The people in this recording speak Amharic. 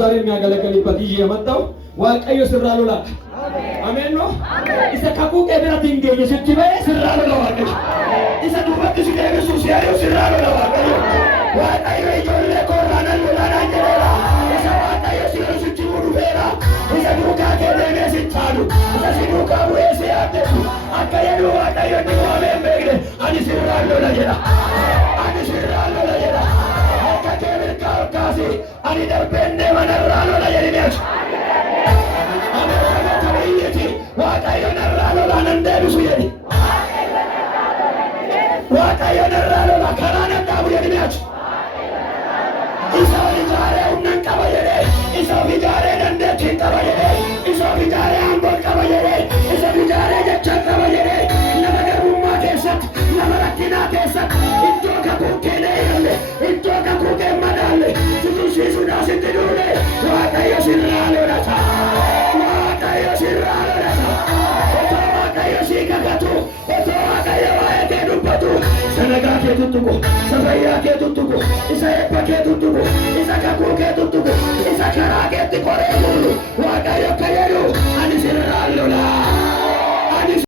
ዛሬ የሚያገለግልበት ይዤ የመጣው ዋቀዮ ስራሉ ላ አሜን ነው ኢሰ ካኩ ከብራት እንገኘ ስትበይ ስራሉ ላ ዋቀዮ ኢሰ ዱበት ሲገበሱ ሲያዩ ስራሉ ላ ዋቀዮ ዋቀዮ ይጆለ ኮራና ሉላና ጀራ ኢሰ ዋቀዮ ሲሩ ሲቹሩ ቤራ ኢሰ ዱካ ከደነ ሲታሉ ኢሰ ሲዱካ ወይስ ያደሱ አከየዱ ዋቀዮ ዲዋለ በግደ አዲ ስራሉ ላ ጀራ አዲ ስራሉ ላ ጀራ ከከብር ካውካሲ አዲ ደርበነ መነራሉ ላ ጀሪያች ዋቀዮ ነራሉ ላ ነንደብሱ የዲ ዋቀዮ ነራሉ ላ ካራና ዳቡ የዲያች ኢሳ ቢጃሬ ኡነን ቀበየሬ ኢሳ ቢጃሬ ነንደት ቀበየሬ ኢሳ ቢጃሬ አንቦል ቀበየሬ ኢሳ ቢጃሬ ጀቻ ቀበየሬ ነመገሩማ ተሰት ነመራቲና ተሰት ኢጆ ከኩኬኔ ያለ ኢጆ ከኩኬ ማዳለ ሲሱሲ ሱዳ ሲትዱለ ዋቀዮ ሲራሉ ላታ ዋቀዮ ሲራሉ ላታ ዋቀዮ ሲከከቱ ዋቀዮ ዋቀዮ ዱበቱ ሰነጋ ከቱቱቆ ሰፈያ ከቱቱቆ ኢሳ ኤፓ ከቱቱቆ ኢሳ ካኩ ከቱቱቆ ኢሳ ካራ ከትቆሬ ሙሉ ዋቀዮ